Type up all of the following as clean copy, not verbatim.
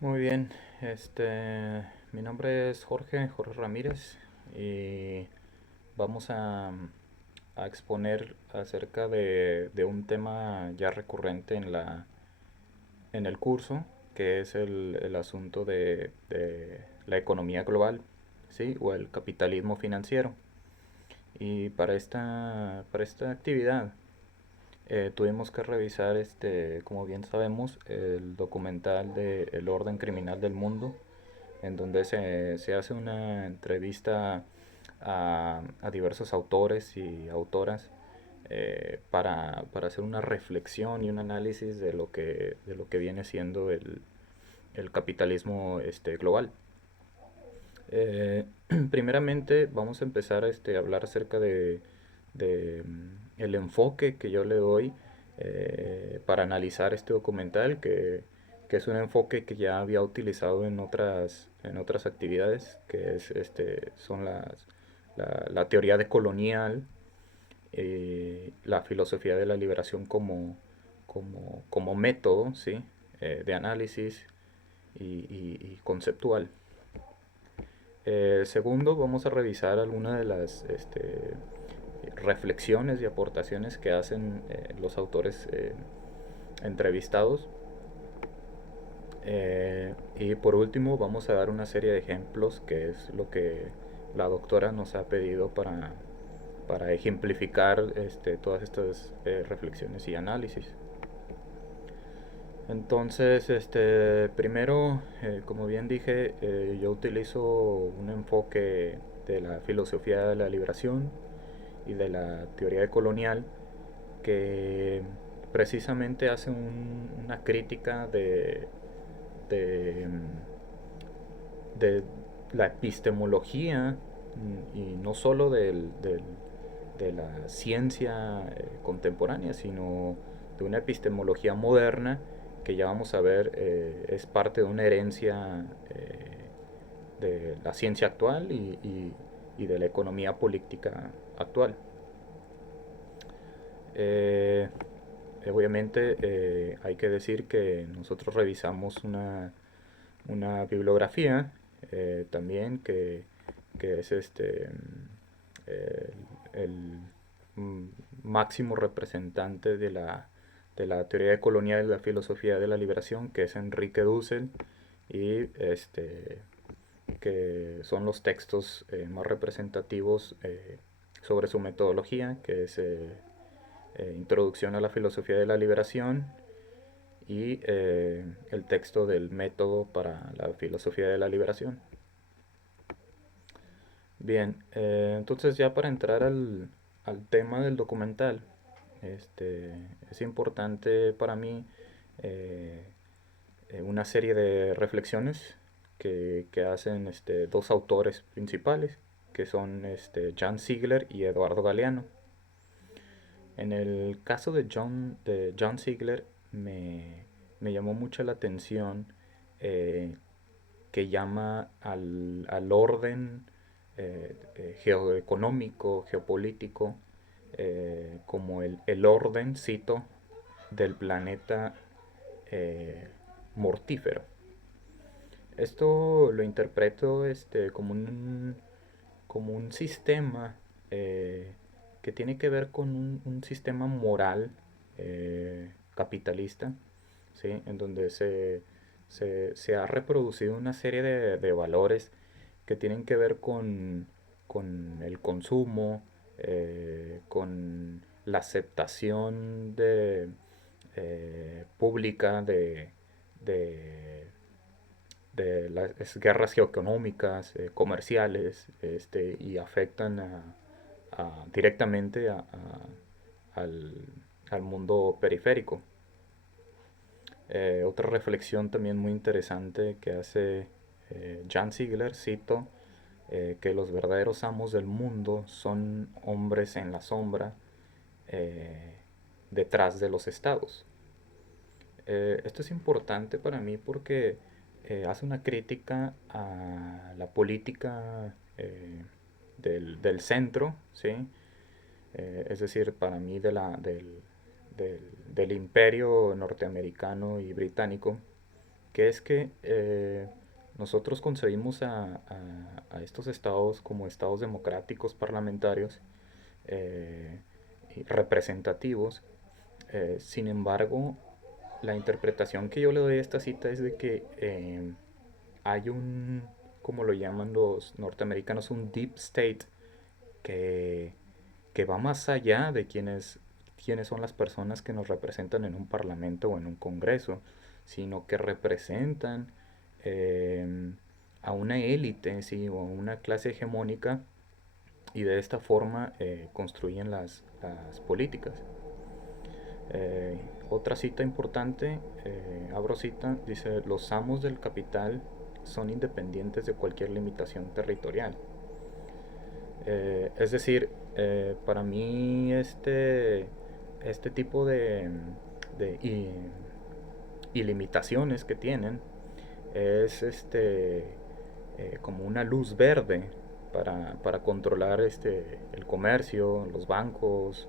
Muy bien, mi nombre es Jorge Ramírez y vamos a exponer acerca de un tema ya recurrente en el curso, que es el asunto de la economía global, ¿sí? O el capitalismo financiero. Y para esta actividad tuvimos que revisar, como bien sabemos, el documental de El orden criminal del mundo, en donde se hace una entrevista a diversos autores y autoras para hacer una reflexión y un análisis de lo que viene siendo el capitalismo global. Eh, Primeramente vamos a empezar a hablar acerca de el enfoque que yo le doy para analizar este documental, que es un enfoque que ya había utilizado en otras actividades, que son la teoría de colonial, la filosofía de la liberación como método, ¿sí? De análisis y conceptual. Segundo, vamos a revisar algunas de las reflexiones y aportaciones que hacen los autores entrevistados. Y por último, vamos a dar una serie de ejemplos, que es lo que la doctora nos ha pedido para ejemplificar todas estas reflexiones y análisis. Entonces, primero, como bien dije, yo utilizo un enfoque de la filosofía de la liberación y de la teoría colonial que precisamente hace una crítica de, de la epistemología y no solo de la ciencia contemporánea, sino de una epistemología moderna que ya vamos a ver es parte de una herencia de la ciencia actual y de la economía política actual. Eh, Obviamente hay que decir que nosotros revisamos una bibliografía también que es eh, el máximo representante de la teoría colonial de la filosofía de la liberación, que es Enrique Dussel, y que son los textos más representativos sobre su metodología, que es Introducción a la filosofía de la liberación y el texto del método para la filosofía de la liberación. Bien, entonces ya para entrar al tema del documental, es importante para mí eh, una serie de reflexiones que hacen dos autores principales, que son Jan Ziegler y Eduardo Galeano. En el caso de John Ziegler me llamó mucho la atención eh, que llama al orden geoeconómico, geopolítico, como el orden, cito, del planeta eh, mortífero. Esto lo interpreto como un sistema que tiene que ver con un sistema moral capitalista, ¿sí? En donde se ha reproducido una serie de valores que tienen que ver con el consumo, con la aceptación pública de las guerras geoeconómicas, comerciales, y afectan directamente al, al mundo periférico. Otra reflexión también muy interesante que hace Jan Ziegler, cito, que los verdaderos amos del mundo son hombres en la sombra eh, detrás de los estados. Esto es importante para mí porque hace una crítica a la política del centro, ¿sí? Es decir, para mí del imperio norteamericano y británico, que es que nosotros concebimos a estos estados como estados democráticos parlamentarios eh, y representativos. Sin embargo, la interpretación que yo le doy a esta cita es de que hay un, como lo llaman los norteamericanos, un deep state que, que va más allá de quiénes son las personas que nos representan en un parlamento o en un congreso, sino que representan eh, a una élite, ¿sí? O a una clase hegemónica, y de esta forma construyen las políticas. Eh, Otra cita importante, abro cita, dice: los amos del capital son independientes de cualquier limitación territorial. Es decir, para mí este tipo de limitaciones que tienen es como una luz verde para controlar el comercio, los bancos,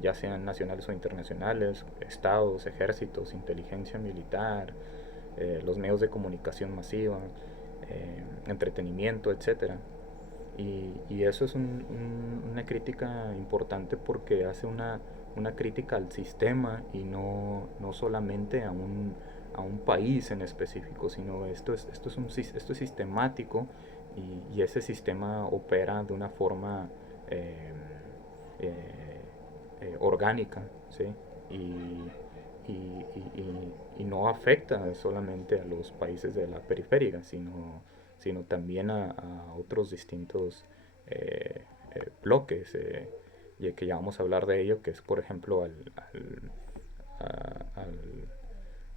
ya sean nacionales o internacionales, estados, ejércitos, inteligencia militar, los medios de comunicación masiva, entretenimiento, etcétera. Y eso es una crítica importante porque hace una crítica al sistema y no solamente a un país en específico, sino esto es sistemático, y ese sistema opera de una forma eh, eh, orgánica, ¿sí? Y, y no afecta solamente a los países de la periferia, sino también a otros distintos bloques, y que ya vamos a hablar de ello, que es por ejemplo a, al-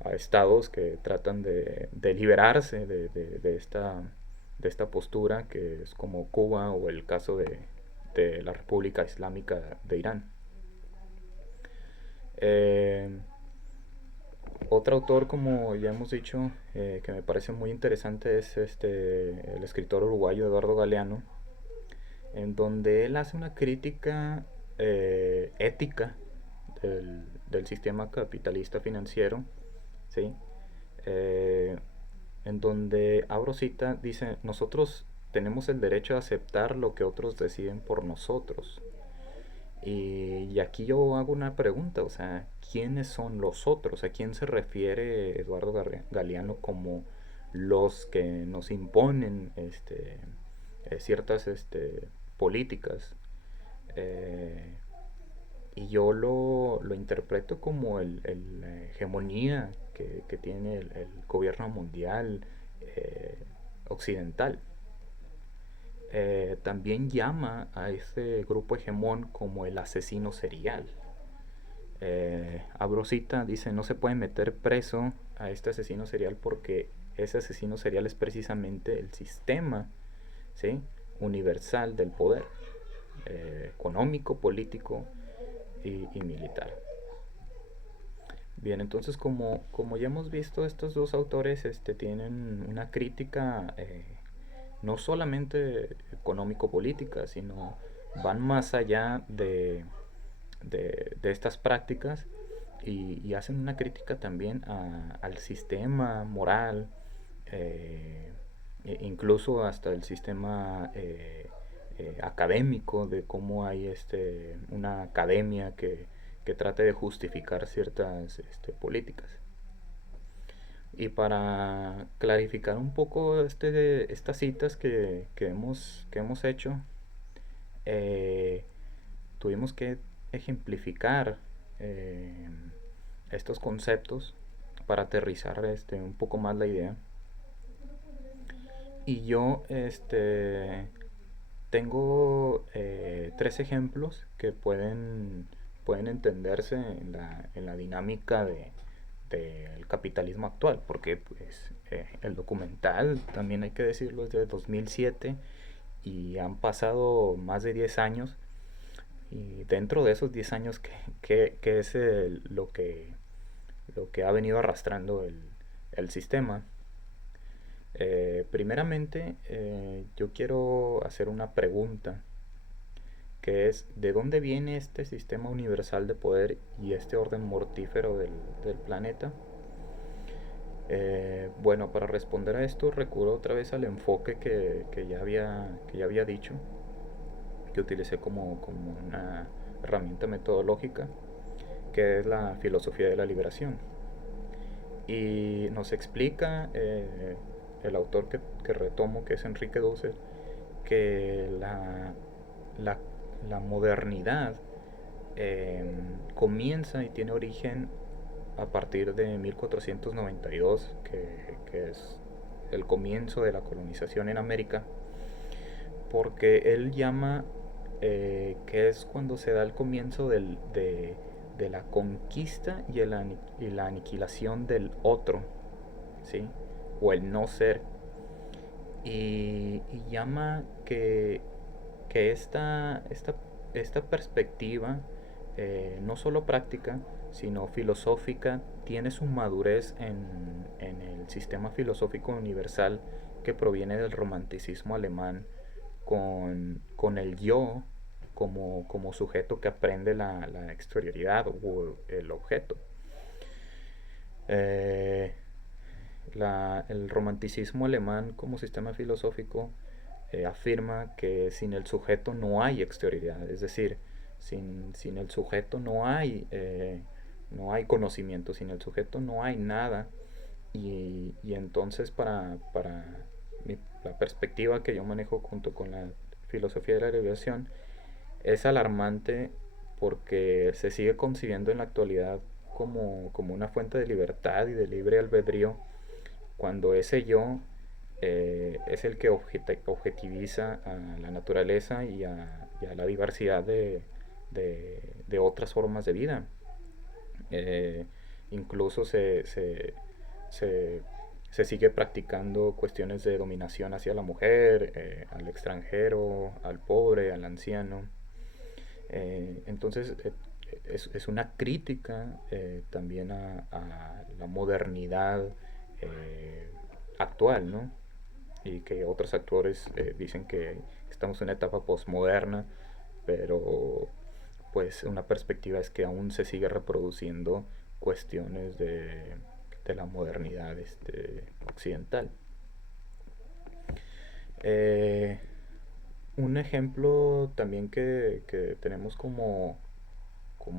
a estados que tratan de liberarse de esta postura, que es como Cuba o el caso de la República Islámica de Irán. Eh, Otro autor, como ya hemos dicho, que me parece muy interesante, es el escritor uruguayo Eduardo Galeano, en donde él hace una crítica ética del sistema capitalista financiero, ¿sí? Eh, en donde, abro cita, dice: nosotros tenemos el derecho a aceptar lo que otros deciden por nosotros. Y aquí yo hago una pregunta, o sea, ¿quiénes son los otros? ¿A quién se refiere Eduardo Galeano como los que nos imponen ciertas políticas? Eh, y yo lo interpreto como la hegemonía que tiene el gobierno mundial eh, occidental. También llama a ese grupo hegemón como el asesino serial. Abrosita dice: no se puede meter preso a este asesino serial porque ese asesino serial es precisamente el sistema, ¿sí? Universal del poder, económico, político y militar. Bien, entonces como ya hemos visto, estos dos autores tienen una crítica no solamente económico-política, sino van más allá de estas prácticas, y hacen una crítica también al sistema moral, incluso hasta el sistema académico, de cómo hay una academia que trate de justificar ciertas políticas. Y para clarificar un poco estas citas que hemos hecho, eh, tuvimos que ejemplificar eh, estos conceptos para aterrizar un poco más la idea. Y yo tengo tres ejemplos que pueden entenderse en la dinámica del capitalismo actual, porque pues, el documental, también hay que decirlo, es de 2007 y han pasado más de 10 años. Y dentro de esos 10 años, ¿qué es lo que ha venido arrastrando el sistema? Primeramente, yo quiero hacer una pregunta, que es: ¿de dónde viene este sistema universal de poder y este orden mortífero del planeta? Bueno, para responder a esto recurro otra vez al enfoque que ya había dicho, que utilicé como una herramienta metodológica, que es la filosofía de la liberación. Y nos explica el autor que retomo, que es Enrique Dussel, que la, la modernidad comienza y tiene origen a partir de 1492, que es el comienzo de la colonización en América, porque él llama que es cuando se da el comienzo de la conquista y la aniquilación del otro, ¿sí? O el no ser. Y llama que esta perspectiva, no solo práctica, sino filosófica, tiene su madurez en el sistema filosófico universal que proviene del romanticismo alemán, con el yo como sujeto que aprende la exterioridad o el objeto. Eh, el romanticismo alemán como sistema filosófico afirma que sin el sujeto no hay exterioridad, es decir, sin el sujeto no hay conocimiento, sin el sujeto no hay nada. Y entonces la perspectiva que yo manejo junto con la filosofía de la liberación es alarmante, porque se sigue concibiendo en la actualidad como una fuente de libertad y de libre albedrío, cuando ese yo es el que objetiviza a la naturaleza y a la diversidad de otras formas de vida. Eh, Incluso se, se sigue practicando cuestiones de dominación hacia la mujer, al extranjero, al pobre, al anciano. Entonces es una crítica también a la modernidad actual, ¿no? Y que otros actores dicen que estamos en una etapa postmoderna, pero pues una perspectiva es que aún se sigue reproduciendo cuestiones de la modernidad occidental. Eh, un ejemplo también que tenemos como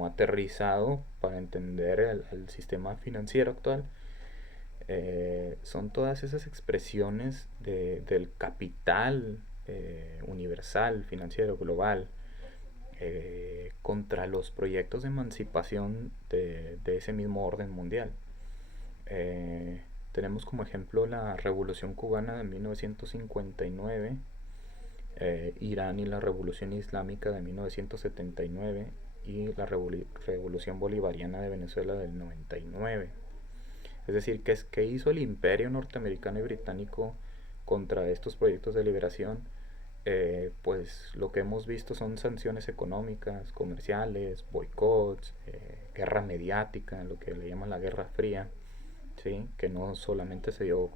aterrizado para entender el sistema financiero actual son todas esas expresiones del capital universal, financiero, global, contra los proyectos de emancipación de ese mismo orden mundial. Tenemos como ejemplo la Revolución Cubana de 1959, Irán y la Revolución Islámica de 1979 y la Revolución Bolivariana de Venezuela del 99. Es decir, ¿qué hizo el imperio norteamericano y británico contra estos proyectos de liberación? Pues lo que hemos visto son sanciones económicas, comerciales, boicots, guerra mediática, lo que le llaman la Guerra Fría, ¿sí? Que no solamente se dio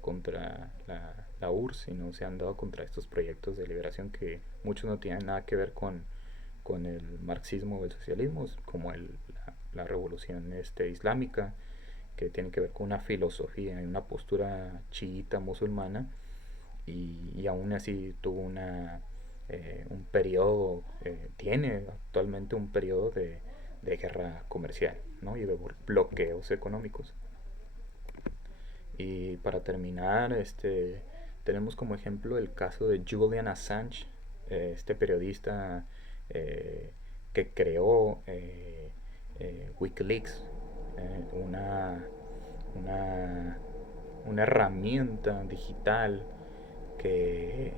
contra la URSS, sino se han dado contra estos proyectos de liberación que muchos no tienen nada que ver con el marxismo o el socialismo, como la revolución islámica, que tiene que ver con una filosofía y una postura chiita musulmana, y aún así tuvo un periodo, tiene actualmente un periodo de guerra comercial, ¿no? Y de bloqueos económicos. Y para terminar, tenemos como ejemplo el caso de Julian Assange, este periodista que creó Wikileaks, una, una, una herramienta digital que,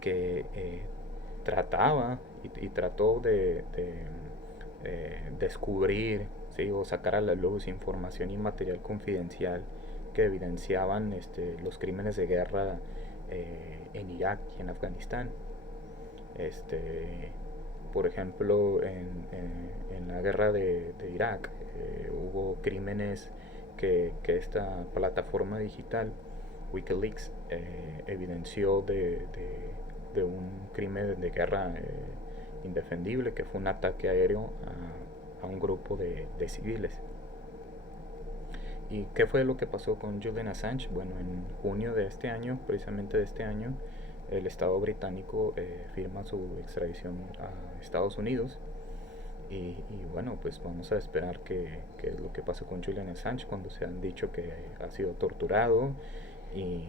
que trataba y trató de descubrir, ¿sí? O sacar a la luz información y material confidencial que evidenciaban los crímenes de guerra en Irak y en Afganistán. Este, por ejemplo, en la guerra de Irak hubo crímenes que esta plataforma digital, Wikileaks, evidenció de un crimen de guerra indefendible, que fue un ataque aéreo a un grupo de civiles. ¿Y qué fue lo que pasó con Julian Assange? Bueno, en junio de este año, precisamente de este año, el Estado británico firma su extradición a Estados Unidos. Y bueno, pues vamos a esperar qué es lo que pasa con Julian Assange cuando se han dicho que ha sido torturado y,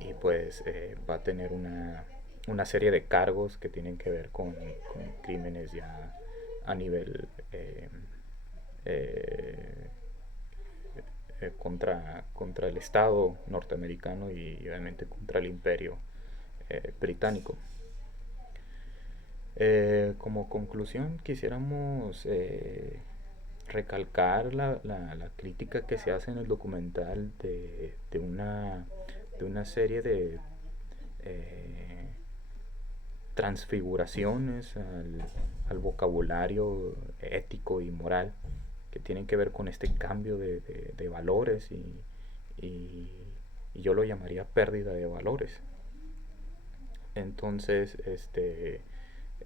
y pues va a tener una serie de cargos que tienen que ver con crímenes ya a nivel eh, contra el Estado norteamericano y obviamente contra el imperio británico. Como conclusión, quisiéramos recalcar la crítica que se hace en el documental de una serie de eh, transfiguraciones al vocabulario ético y moral que tienen que ver con este cambio de valores y, y yo lo llamaría pérdida de valores. Entonces,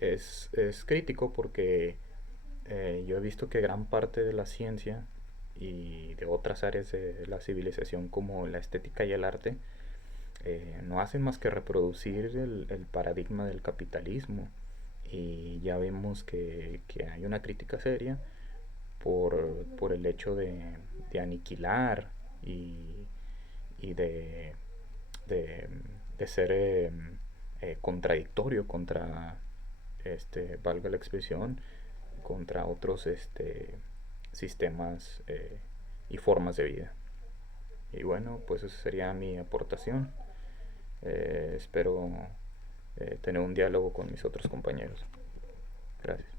es crítico porque yo he visto que gran parte de la ciencia y de otras áreas de la civilización como la estética y el arte no hacen más que reproducir el paradigma del capitalismo y ya vemos que hay una crítica seria por el hecho de aniquilar y, y de, de ser contradictorio contra, valga la expresión, contra otros sistemas y formas de vida. Y bueno, pues esa sería mi aportación. Espero tener un diálogo con mis otros compañeros. Gracias.